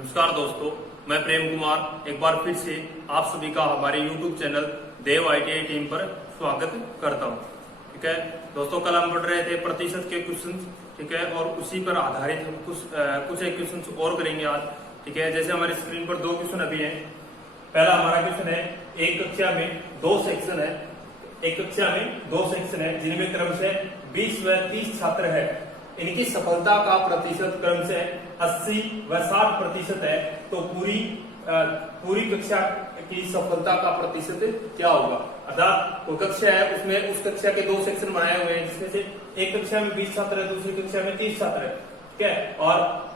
नमस्कार दोस्तों, मैं प्रेम कुमार एक बार फिर से आप सभी का हमारे YouTube चैनल देव ITI टीम पर स्वागत करता हूं। ठीक है दोस्तों, कल हम पढ़ रहे थे प्रतिशत के क्वेश्चंस। ठीक है, और उसी पर आधारित हम कुछ एक क्वेश्चंस और करेंगे आज। ठीक है, जैसे हमारी स्क्रीन पर दो क्वेश्चन अभी हैं। पहला हमारा क्वेश्चन है, एक कक्षा में दो सेक्शन है। एक कक्षा में दो सेक्शन है जिनमें क्रमशः 20 व 30 छात्र है। इनकी सफलता का प्रतिशत क्रमशः 80 व 60% है। तो पूरी कक्षा की सफलता का प्रतिशत क्या होगा? अर्थात वो कक्षा है, उसमें उस कक्षा के दो सेक्शन बनाए हुए हैं, जिसमें से एक कक्षा में 20 छात्र है, दूसरी कक्षा में 30 छात्र है। ठीक है, और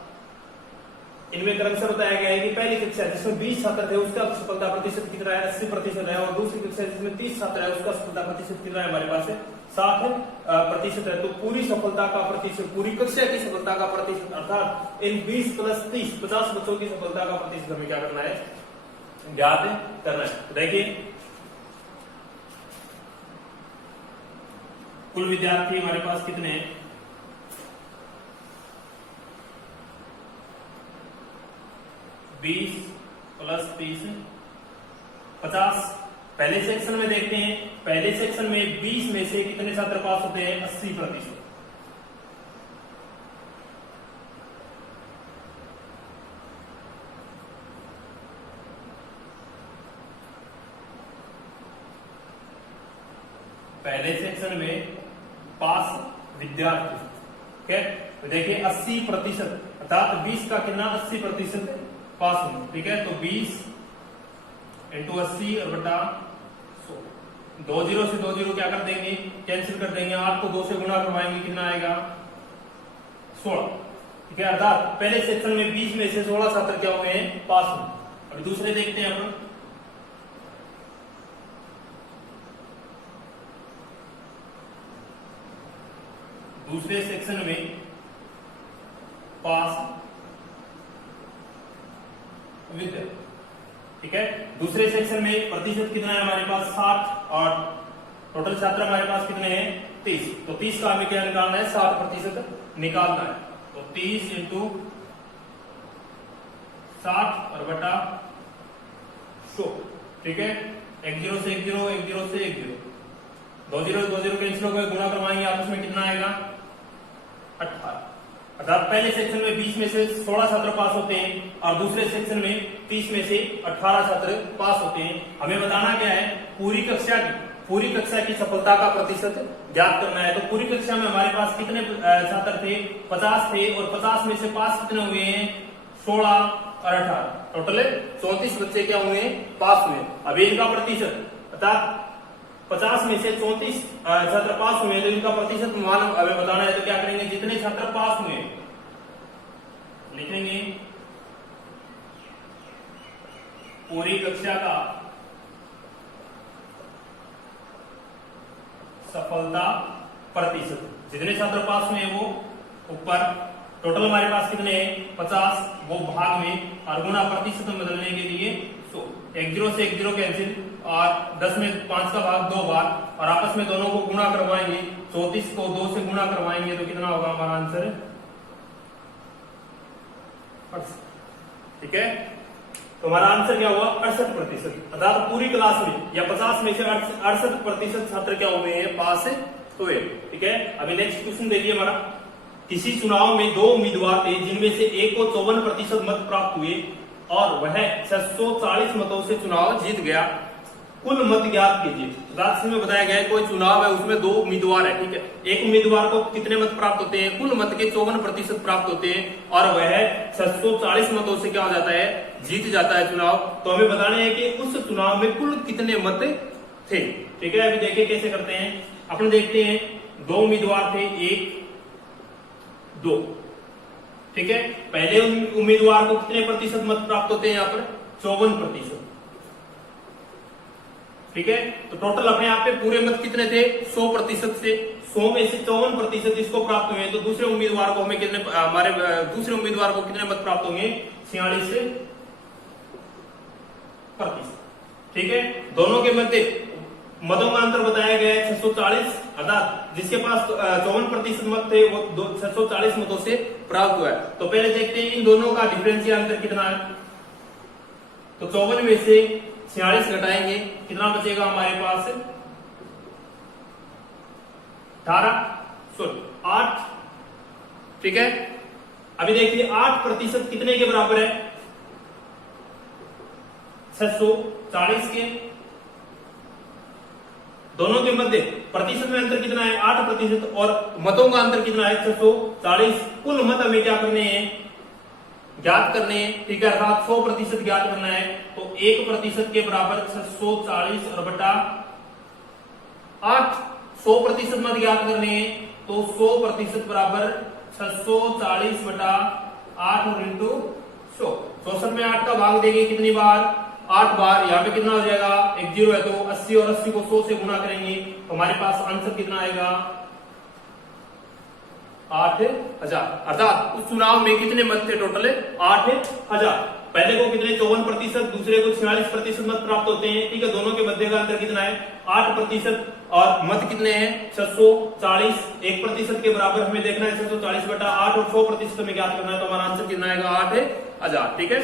इनमें क्रमशः बताया गया है कि पहली कक्षा जिसमें 20 छात्र थे उसका सफलता प्रतिशत कितना है? 80% है। और दूसरी कक्षा जिसमें 30 छात्र है उसका सफलता प्रतिशत कितना है? हमारे पास 60% है। तो पूरी सफलता का प्रतिशत, पूरी कक्षा की सफलता का प्रतिशत अर्थात इन 20 + 30 50 बच्चों की सफलता का प्रतिशत हमें क्या करना है? ज्ञात करना है। तो देखिए, कुल विद्यार्थी हमारे पास कितने हैं? 20 + 30 50। पहले सेक्शन में देखते हैं, पहले सेक्शन में 20 में से कितने छात्र पास होते हैं? 80%। पहले सेक्शन में पास विद्यार्थी। ठीक है, तो देखिए 80% अर्थात 20 का कितना? 80% पास होंगे। ठीक है, तो 20 × 80 और बटा 100। 2 0 से 2 0 क्या कर देंगे? कैंसिल कर देंगे। 8 को 2 से गुणा करवाएंगे, कितना आएगा? 16। ठीक है, अर्थात पहले सेक्शन में 20 में से 16 छात्र क्या हुए हैं? पास हुए। अभी दूसरे देखते हैं अपन। दूसरे सेक्शन में पास विद्यार्थी। ठीक है, दूसरे सेक्शन में प्रतिशत कितना है हमारे पास? 60। और टोटल छात्र हमारे पास कितने हैं? 30। तो 30 का हमें क्या निकालना है? 60% निकालना है। तो 30 × 60 और बटा 100। ठीक है, 1 0 से 1 0, 1 0 से 1 0, 2 0 2 0 कैंसिल हो गए, गुणा करवाएंगे आपस में, कितना आएगा? 18। अर्थात पहले सेक्शन में 20 में से 16 छात्र पास होते हैं और दूसरे सेक्शन में 30 में से 18 छात्र पास होते हैं। हमें बताना क्या है? पूरी कक्षा की सफलता का प्रतिशत ज्ञात करना है। तो पूरी कक्षा में हमारे पास कितने छात्र थे? 50 थे। और 50 में से पास कितने हुए हैं? 16 और 18, टोटल 34 बच्चे क्या हुए हैं? पास हुए। अभी इनका प्रतिशत अर्थात 50 में से 34 छात्र पास हुए, तो इनका प्रतिशत मान हमें बताना है। तो क्या करेंगे? जितने छात्र पास हुए लिखेंगे पूरी कक्षा का सफलता प्रतिशत। जितने छात्र पास हुए वो ऊपर, टोटल हमारे पास कितने हैं? 50, वो भाग में, और गुणा प्रतिशत में बदलने के लिए 100। 1 0 से 1 0 कैंसिल, और 10 में 5 का भाग 2 बार, और आपस में दोनों को गुणा करवाएंगे। 34 को 2 से गुणा करवाएंगे तो कितना होगा हमारा आंसर? 68। ठीक है, तो हमारा आंसर क्या हुआ? 68%। अर्थात पूरी क्लास में या 50 में से 68% छात्र क्या हुए हैं? पास हुए। ठीक है, अभी नेक्स्ट क्वेश्चन देखिए हमारा। किसी चुनाव में 2 उम्मीदवार थे जिनमें से एक को 54% मत प्राप्त हुए और वह 640 मतों से चुनाव जीत गया। कुल मत ज्ञात कीजिए। राष्ट्र में बताया गया है कोई चुनाव है, उसमें 2 उम्मीदवार है। ठीक है, एक उम्मीदवार को कितने मत प्राप्त होते हैं? कुल मत के 54% प्राप्त होते हैं और वह 640 मतों से क्या हो जाता है? जीत जाता है चुनाव। तो हमें बताना है कि उस चुनाव में कुल कितने मत थे। ठीक है, अभी देखिए कैसे करते हैं। अपन देखते हैं, 2 उम्मीदवार थे, 1 2। ठीक है, पहले उम्मीदवार को कितने प्रतिशत मत प्राप्त होते हैं? यहाँ पर 54%। ठीक है, तो टोटल अपने आप पे पूरे मत कितने थे? 100% से 100 में से 54% इसको प्राप्त हुए। तो दूसरे उम्मीदवार को हमें कितने, हमारे दूसरे उम्मीदवार को कितने मत प्राप्त होंगे? 46%। ठीक है, दोनों के मध्य मतों का अंतर बताया गया है 640 अर्थात जिसके पास 54% मत थे वो 640 मतों से प्राप्त हुआ है। तो पहले देखते हैं इन दोनों का डिफरेंशियल अंतर कितना है। तो 54 में से 46 घटाएंगे, कितना बचेगा हमारे पास 8। ठीक है, अभी देखिए 8% कितने के बराबर है, 640 के। दोनों के मध्य प्रतिशत में अंतर कितना है 8% और मतों का अंतर कितना है 640। कुल मत हमें क्या करने हैं, ज्ञात करने हैं। ठीक है, अर्थात 100% ज्ञात करना है। तो 1% के बराबर 640 और बटा 8। 100% मत ज्ञात करने हैं तो 100% बराबर 640 बटा 8 और इंटू 100। 64 में 8 का भाग देंगे कितनी बार, 8 बार। यहाँ पे कितना हो जाएगा, एक 0 है तो 80 और 80 को 100 से गुणा करेंगे तो हमारे पास आंसर कितना आएगा 8000। अर्थात उस चुनाव में कितने मत थे टोटल 8000। पहले को कितने 54%, दूसरे को 46% मत प्राप्त होते हैं। ठीक है, दोनों के मध्य का अंतर कितना है 8% और मत कितने हैं 640। 1% के बराबर हमें देखना है 640 बटा 8 और 100% हमें ज्ञात करना है तो हमारा आंसर कितना आएगा 8000। ठीक है,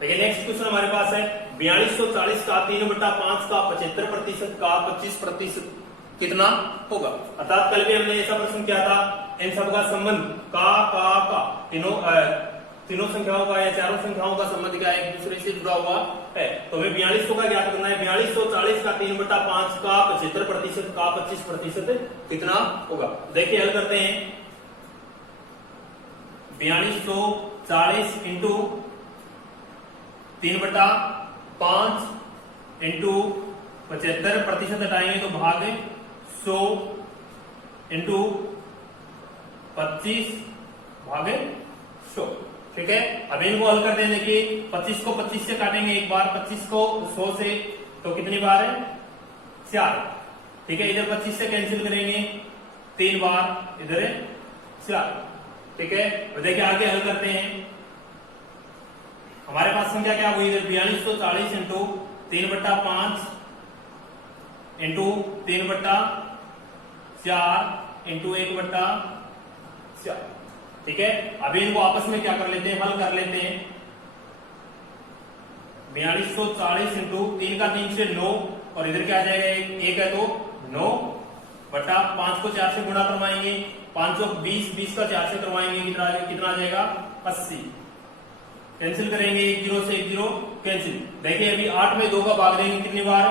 देखिए नेक्स्ट क्वेश्चन हमारे पास है 4240 का 3/5 का 75% का 25% कितना होगा। अर्थात कल भी हमने ऐसा प्रश्न किया था, इन सब का संबंध का तीनों संख्याओं का या चारों संख्याओं का संबंध क्या है, एक दूसरे से जुड़ा हुआ है। तो हमें 4200 का ज्ञात करना है। 4240 का 3/5 का 75% का 25% कितना होगा। देखिए हल करते हैं। 4240 इंटू 3/5 इंटू 75% हटाएंगे तो भाग 100 इंटू 25 भागे 100। ठीक है, अब इनको हल कर देने की 25 को 25 से काटेंगे एक बार, 25 को 100 से तो कितनी बार है 4। ठीक है, इधर 25 से कैंसिल करेंगे 3 बार, इधर है 4। ठीक है, तो देखिए आगे हल करते हैं। हमारे पास संख्या क्या हुई इधर 4240 इंटू 3/5 इंटू 3/4 इंटू 1/4। ठीक है, अभी इनको आपस में क्या कर लेते हैं, हल कर लेते हैं। 4240 इंटू 3 का 3 से 9 और इधर क्या आ जाएगा, एक है तो 9 बटा 5 को 4 से गुणा करवाएंगे, 5 और 20 का 4 से करवाएंगे, कितना आ जाएगा 80। कैंसिल करेंगे, 1 0 से 1 0 कैंसिल। देखिए अभी 8 में 2 का भाग देंगे कितनी बार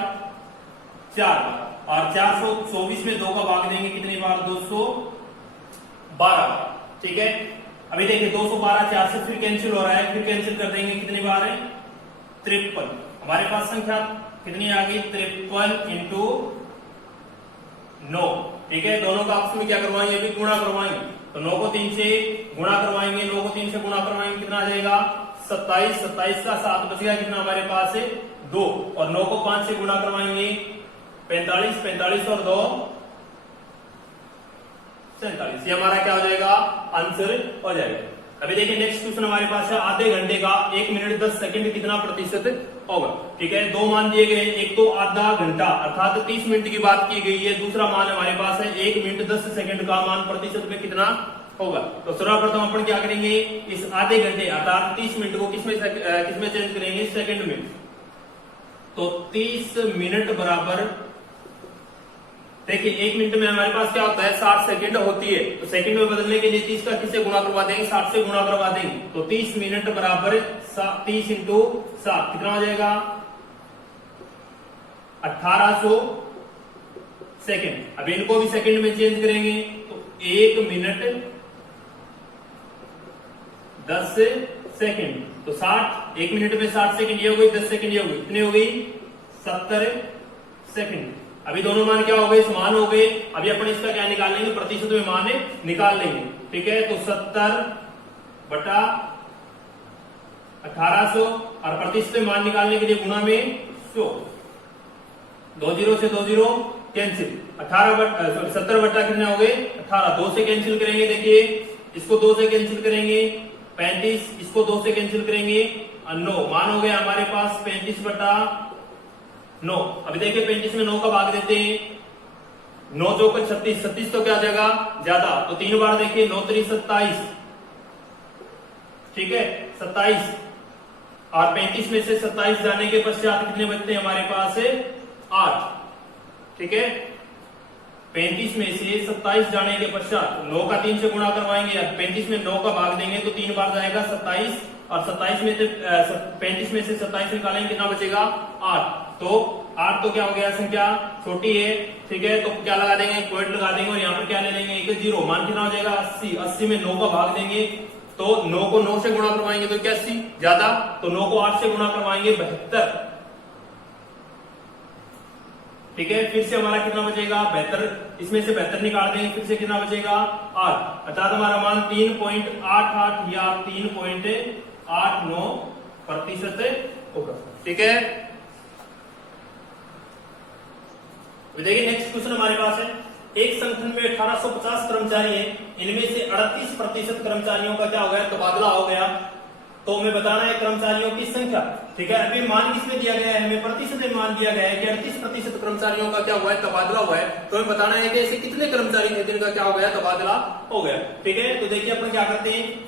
4 बार, और 424 में 2 का भाग देंगे कितनी बार 212 बार। ठीक है, अभी देखिए 212 4 से फिर कैंसिल हो रहा है, फिर कैंसिल कर देंगे कितनी बार है 53। हमारे पास संख्या कितनी आ गई 53 इंटू 9। ठीक है, दोनों का आपस में क्या करवाएंगे, अभी गुणा करवाएंगे तो 9 को 3 से गुणा करवाएंगे, 9 को 3 से गुणा करवाएंगे, कितना आ जाएगा 27। 27 का 7 बचेगा, कितना हमारे पास है 2, और 9 को 5 से गुणा करवाएंगे 45। 45 और 2 47। ये हमारा क्या हो जाएगा आंसर हो जाएगा। अभी देखिए नेक्स्ट क्वेश्चन हमारे पास है आधे घंटे का 1 मिनट 10 सेकंड कितना प्रतिशत होगा। ठीक है, 2 मान दिए गए, एक तो आधा घंटा अर्थात 30 मिनट की बात की गई है, दूसरा मान हमारे पास है 1 मिनट 10 सेकंड का मान प्रतिशत में कितना होगा। तो सर्वप्रथम अपन क्या करेंगे, इस आधे घंटे अर्थात 30 मिनट को किसमें चेंज करेंगे सेकंड में। तो 30 मिनट बराबर, देखिए 1 मिनट में हमारे पास क्या होता है 60 सेकंड होती है, तो सेकंड में बदलने के लिए 30 का किससे गुणा करवा देंगे 60 से गुणा करवा देंगे। तो 30 मिनट बराबर 30 इंटू 7 कितना हो जाएगा 1800 सेकंड। अब इनको भी सेकंड में चेंज करेंगे तो 1 मिनट 10 सेकंड, तो 60 1 मिनट में 60 सेकंड ये हो गई, 10 सेकंड ये हो गई, कितनी हो गई 70 सेकंड। अभी दोनों मान क्या हो गए समान हो गए। अभी अपन इसका क्या निकाल लेंगे, प्रतिशत में मान निकाल लेंगे। ठीक है, तो 70 बटा 1800 और प्रतिशत में मान निकालने के लिए गुणा में 100, 2 0 से 2 0 कैंसिल, 70 बटा कितने हो गए 18, 2 से कैंसिल करेंगे, देखिए इसको 2 से कैंसिल करेंगे 35, इसको 2 से कैंसिल करेंगे 9, मान हो गया हमारे पास 35 बटा 9। अभी देखिए 35 में 9 का भाग देते हैं, 9 चौके 36, 36 तो क्या जाएगा ज्यादा, तो 3 बार देखिए 9 3 27, ठीक है 27, और 35 में से 27 जाने के पश्चात कितने बचते हैं हमारे पास 8, ठीक है 35 में से 27 जाने के पश्चात 9 का 3 से गुणा करवाएंगे, 35 में 9 का भाग देंगे तो 3 बार जाएगा 27, और 27 में से 35 में से 27 निकालेंगे कितना बचेगा 8, तो 8 तो क्या हो गया संख्या छोटी है, ठीक है तो क्या लगा देंगे पॉइंट लगा देंगे, और यहाँ पर क्या ले लेंगे एक 0, मान कितना हो जाएगा 80, 80 में 9 का भाग देंगे तो 9 को 9 से गुणा करवाएंगे तो क्या 80 ज्यादा, तो 9 को 8 से गुणा करवाएंगे 72, ठीक है फिर से हमारा कितना बचेगा 72, इसमें से 72 निकाल देंगे, फिर से कितना बचेगा 8, अर्थात हमारा मान 3.88 या 3.89% होगा, ठीक है। देखिए नेक्स्ट क्वेश्चन हमारे पास है, एक संगठन में 1850 कर्मचारी हैं, इनमें से 38% कर्मचारियों का क्या हो गया तबादला हो गया, तो हमें बताना है कर्मचारियों की संख्या, ठीक है। अभी मान किसमें दिया गया है, हमें प्रतिशत में मान दिया गया है कि 38% कर्मचारियों का क्या हुआ है तबादला हुआ है, तो हमें बताना है कि ऐसे कितने कर्मचारी थे जिनका क्या हो गया तबादला हो गया, ठीक है। तो देखिए अपन क्या करते हैं,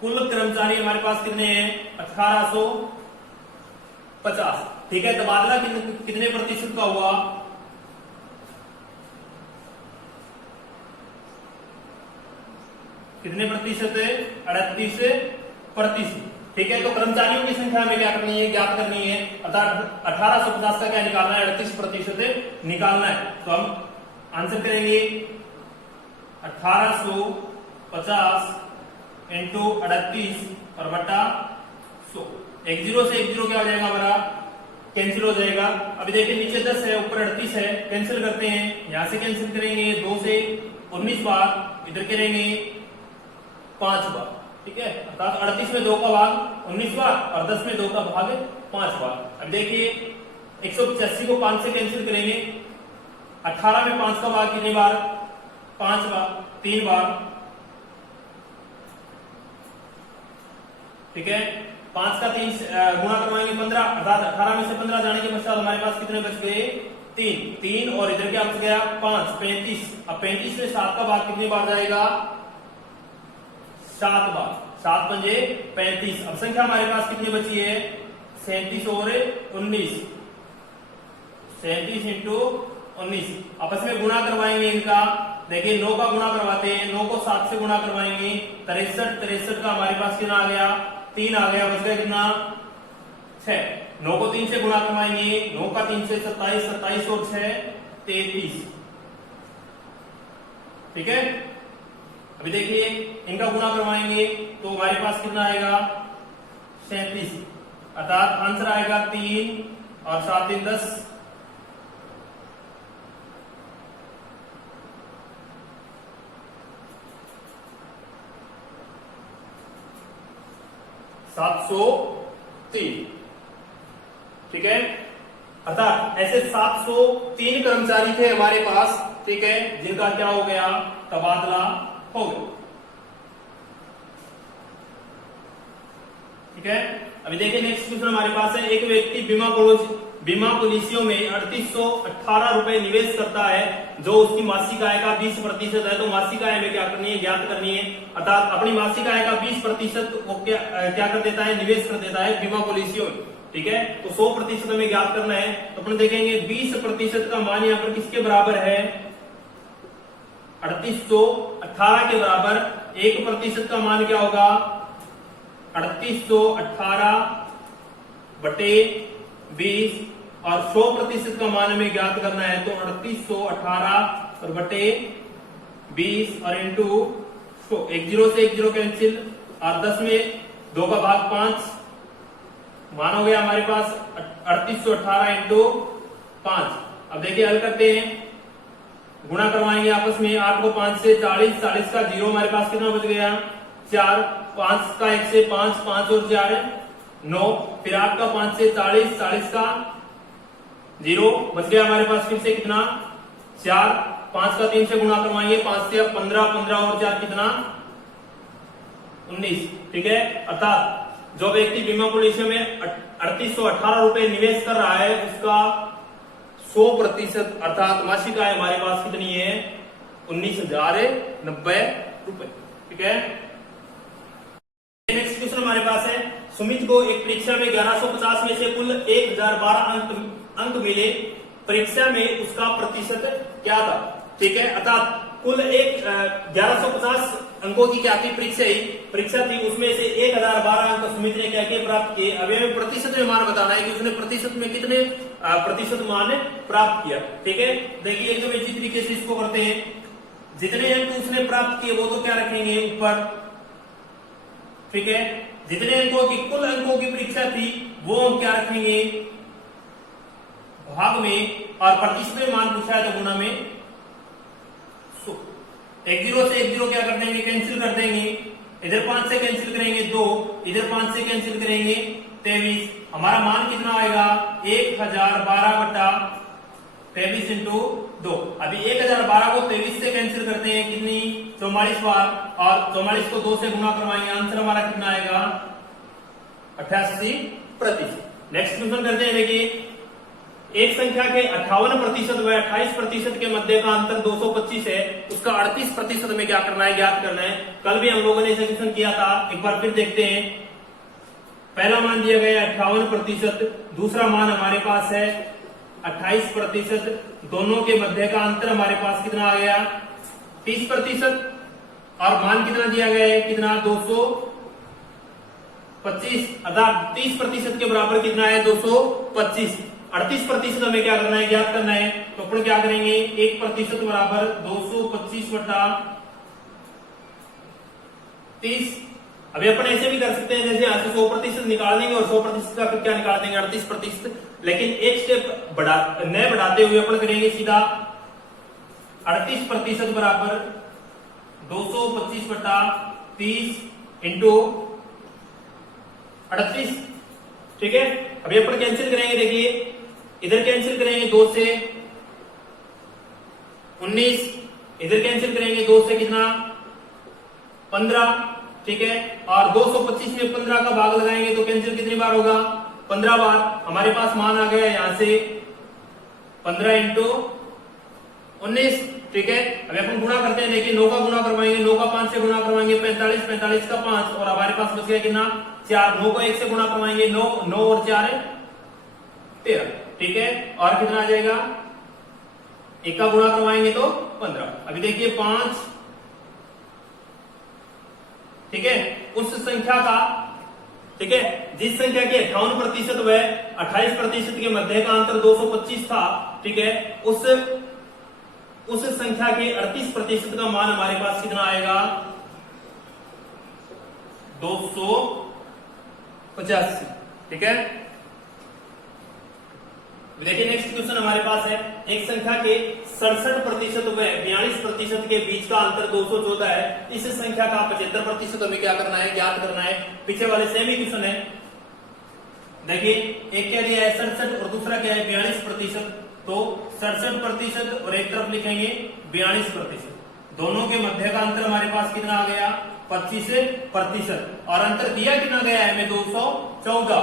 कुल कर्मचारी हमारे पास कितने हैं 1850, ठीक है तबादला कितने प्रतिशत का हुआ, कितने प्रतिशत है 38%, ठीक है। तो कर्मचारियों की संख्या हमें क्या करनी है ज्ञात करनी है, अर्थात 1850 का क्या निकालना है 38% निकालना है, तो हम आंसर करेंगे 1850 इंटू 38 और बटा 100, 1 0 से 1 0 क्या हो जाएगा हमारा कैंसिल हो जाएगा। अभी देखिए नीचे 10 है ऊपर 38 है, कैंसिल करते हैं, यहां से कैंसिल करेंगे 2 से 19 बार, इधर करेंगे 5 बार, ठीक है अर्थात 38 में 2 का भाग 19 बार और 10 में 2 का भाग 5 बार। अब देखिए 185 को 5 से कैंसिल करेंगे, 18 में 5 का भाग कितनी बार 5 बार 3 बार, ठीक है 5 का 3 गुणा करवाएंगे 15, अर्थात 18 में से 15 जाने के पश्चात हमारे पास कितने बच गए 3 और इधर क्या बच गया 5 35, अब 35 में 7 का भाग कितनी बार जाएगा 7 बार, 7 पंजे 35। अब संख्या हमारे पास कितनी बची है 37 और 19, 37 इंटू 19, आपस में गुणा करवाएंगे इनका, देखिए 9 का गुणा करवाते हैं, 9 को 7 से गुणा करवाएंगे 63 का हमारे पास कितना आ गया 3 आ गया, बच गया कितना 6, 9 को 3 से गुणा करवाएंगे, 9 का 3 से 27, 27 और 6 33, ठीक है। अभी देखिए इनका गुणा करवाएंगे तो हमारे पास कितना आएगा 37, अर्थात आंसर आएगा 3 और 7 3 10, 703, ठीक है अर्थात ऐसे 703 कर्मचारी थे हमारे पास, ठीक है जिनका क्या हो गया तबादला हो गया, ठीक है। अभी देखिए नेक्स्ट क्वेश्चन हमारे पास है, एक व्यक्ति बीमा पॉलिसियों में 3818 रुपए निवेश करता है जो उसकी मासिक आय का 20% है, तो मासिक आय में क्या करनी है ज्ञात करनी है, अर्थात अपनी मासिक आय का 20% को क्या कर देता है निवेश कर देता है बीमा पॉलिसियों में, ठीक है। तो 100% हमें ज्ञात करना है, तो अपन देखेंगे 20% का मान यहाँ पर किसके बराबर है 3818 के बराबर, 1% का मान क्या होगा 3818 बटे 20 और 100% का मान हमें ज्ञात करना है, तो 3818 और बटे 20 और इंटू 100, 1 0 से 1 0 कैंसिल और 10 में 2 का भाग 5, मान हो गया हमारे पास 3818 इंटू 5। अब देखिए हल करते हैं, गुणा करवाएंगे आपस में, 8 को 5 से 40, 40 का 0 हमारे पास कितना बच गया 4, 5 का 1 से 5, 5 और 4 9, फिर 8 का 5 से 40, 40 का 0 बच गया हमारे पास फिर से कितना 4, 5 का 3 से गुणा करवाएंगे 5 से 15, 15 और 4 कितना 19, ठीक है। अर्थात जो व्यक्ति बीमा पॉलिसी में 3818 रुपए निवेश कर रहा है उसका 100% अर्थात मासिक आय हमारे पास कितनी है 19,090 रुपए, ठीक है। नेक्स्ट क्वेश्चन हमारे पास है, सुमित को एक परीक्षा में 1150 में से कुल 1012 अंक मिले, परीक्षा में उसका प्रतिशत क्या था, ठीक है। अर्थात कुल 1150 अंकों की क्या थी परीक्षा थी, उसमें से 1012 अंक सुमित ने क्या किए प्राप्त किए। अभी हमें प्रतिशत में मान बताना है कि उसने प्रतिशत में कितने प्रतिशत मान प्राप्त किया, ठीक है। देखिए एकदम इसी तरीके से इसको करते हैं, जितने अंक उसने प्राप्त किए वो तो क्या रखेंगे ऊपर, ठीक है। जितने अंकों की कुल अंकों की परीक्षा थी वो हम क्या रखेंगे भाग में, और प्रतिशत में मान पूछा है तो गुना में 100। 10 से 10 क्या कर देंगे कैंसिल कर देंगे, इधर 5 से कैंसिल करेंगे 2, इधर 5 से कैंसिल करेंगे 23। हमारा मान कितना आएगा 1012 बटा 23 इंटू 2। अभी 1012 को 23 से कैंसिल करते हैं कितनी 44 बार, और 44 को 2 से गुना करवाएंगे, आंसर हमारा कितना आएगा 88%। नेक्स्ट क्वेश्चन करते हैं, देखिए एक संख्या के 58% व 28% के मध्य का अंतर 225 है, उसका 38% में क्या करना है ज्ञात करना है। कल भी हम लोगों ने क्वेश्चन किया था, एक बार फिर देखते हैं। पहला मान दिया गया 58%, दूसरा मान हमारे पास है 28%, दोनों के मध्य का अंतर हमारे पास कितना आ गया 30%, और मान कितना दिया गया है कितना 225, अर्थात 30% के बराबर कितना है 225। 38% हमें क्या करना है ज्ञात करना है, तो अपन क्या करेंगे 1% बराबर 225 बटा 30। अभी अपन ऐसे भी कर सकते हैं, जैसे यहाँ से 100% निकाल देंगे और 100% का क्या निकाल देंगे 38%, लेकिन एक स्टेप बढ़ाते हुए अपन करेंगे सीधा 38% बराबर 225 बटा 30 इंटू 38, ठीक है। अभी अपन कैंसिल करेंगे, देखिए इधर कैंसिल करेंगे 2 से 19, इधर कैंसिल करेंगे 2 से कितना 15, ठीक है। और 225 में 15 का भाग लगाएंगे तो कैंसिल कितनी बार होगा 15 बार। हमारे पास मान आ गया यहां से 15 इंटू 19, ठीक है। अभी अपन गुणा करते हैं, देखिए 9 का गुणा करवाएंगे, 9 का 5 से गुणा करवाएंगे 45, 45 का 5, और हमारे पास बच गया कितना 4। 9 को 1 से गुणा करवाएंगे 9, 9 और 4 है 13, ठीक है। और कितना आ जाएगा 1 का गुणा करवाएंगे तो 15। अभी देखिए 5, ठीक है, उस संख्या का, ठीक है, जिस संख्या के 58% व 28% के मध्य का अंतर 225 था, ठीक है, उस संख्या के 38% का मान हमारे पास कितना आएगा 285, ठीक है। देखिए नेक्स्ट क्वेश्चन हमारे पास है, एक संख्या के 67% व 42% के बीच का अंतर 214 है, इस संख्या का 75% हमें क्या करना है ज्ञात करना है। पीछे वाले सेम ही क्वेश्चन है, देखिए एक क्या दिया है 67 और दूसरा क्या है 42%, तो 67% और एक तरफ लिखेंगे 42%, दोनों के मध्य का अंतर हमारे पास कितना आ गया 25%, और अंतर दिया कितना गया है हमें 214,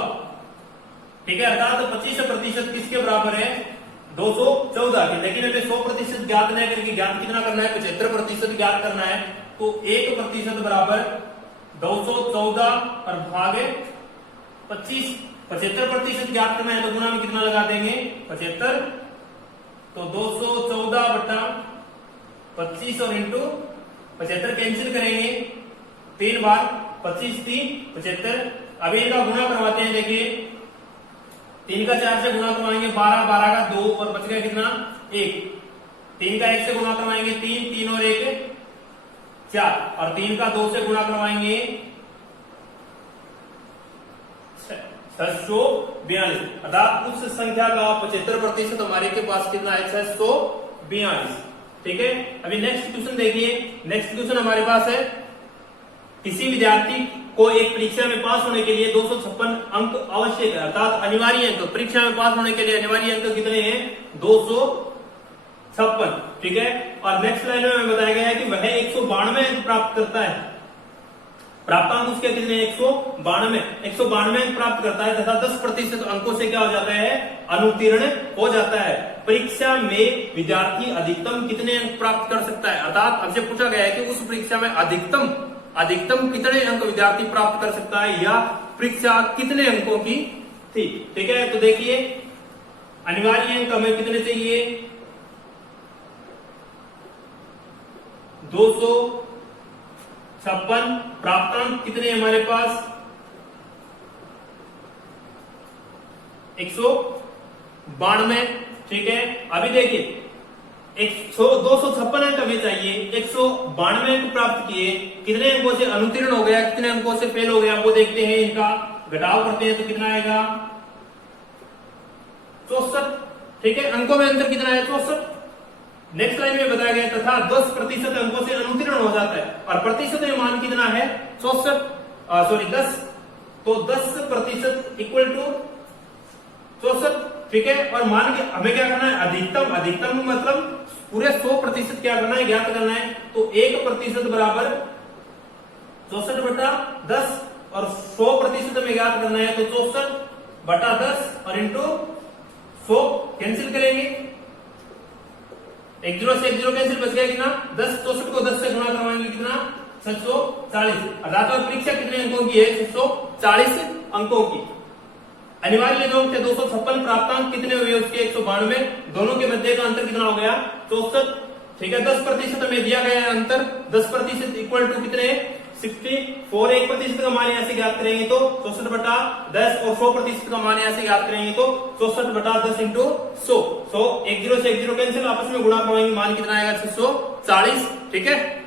ठीक है। अर्थात 25% किसके बराबर है 214 के, लेकिन हमें 100% ज्ञात नहीं करके ज्ञात कितना करना है 75% ज्ञात करना है, तो 1% बराबर 214 और भागे 25, 75% ज्ञात करना है तो गुणा में कितना लगा देंगे 75, तो 214 बटा 25 और इंटू 75 कैंसिल करेंगे 3 बार, 25 3 75। अभी इनका गुणा करवाते हैं, देखिए 3 का 4 से गुणा करवाएंगे 12, 12 का 2 और बच गया कितना 1, 3 का 1 से गुणा करवाएंगे 3, 3 और 1 4, और 3 का 2 से गुणा करवाएंगे 642, अर्थात उस संख्या का 75% हमारे के पास कितना है 642, ठीक है। अभी नेक्स्ट क्वेश्चन देखिए, नेक्स्ट क्वेश्चन हमारे पास है, किसी विद्यार्थी को एक परीक्षा में पास होने के लिए 256 अंक आवश्यक है, अर्थात अनिवार्य अंक, परीक्षा में पास होने के लिए अनिवार्य अंक कितने हैं 256, ठीक है। और नेक्स्ट लाइन में बताया गया है कि वह 192 अंक प्राप्त करता है, प्राप्तांक उसके कितने 192 192 अंक प्राप्त करता है तथा 10% अंकों से क्या हो जाता है अनुत्तीर्ण हो जाता है। परीक्षा में विद्यार्थी अधिकतम कितने अंक प्राप्त कर सकता है, अर्थात अब जब पूछा गया है कि उस परीक्षा में अधिकतम कितने अंक विद्यार्थी प्राप्त कर सकता है या परीक्षा कितने अंकों की थी। ठीक है, तो देखिए अनिवार्य अंक हमें कितने चाहिए 256, प्राप्तांक कितने हमारे पास 192। ठीक है, अभी देखिए 256 अंक हमें चाहिए, 192 अंक प्राप्त किए, कितने अंकों से अनुत्तीर्ण हो गया, कितने अंकों से फेल हो गया वो देखते हैं, इनका घटाव करते हैं तो कितना आएगा 64। ठीक है, अंकों में अंतर कितना है 64। नेक्स्ट लाइन में बताया गया तथा 10% अंकों से अनुत्तीर्ण हो जाता है और प्रतिशत में मान कितना है 10, तो 10% इक्वल टू 64। ठीक है, और मान के हमें क्या करना है अधिकतम मतलब पूरे 100% क्या करना है ज्ञात करना है, तो 1% बराबर 64/10 और 100% में ज्ञात करना है तो 64/10 और इंटू 100 कैंसिल करेंगे, 1 0 से 1 0 कैंसिल, बच गया कितना 10, 64 को 10 से गुणा करवाएंगे कितना 640। अर्थात परीक्षा कितने अंकों की है 640 अंकों की। अनिवार्य जो थे 256, प्राप्तांक कितने हुए उसके 192, दोनों के मध्य का अंतर कितना हो गया 64। ठीक है, 10% हमें दिया गया है अंतर, 10% इक्वल टू कितने 64। 1% का मान यहाँ से ज्ञात करेंगे तो 64/10 और 100% का मान यहाँ से ज्ञात करेंगे तो 64/10 इंटू 100। 1 0 से 1 0 कैंसिल, आपस में गुणा करवाएंगे, मान कितना आएगा 640। ठीक है,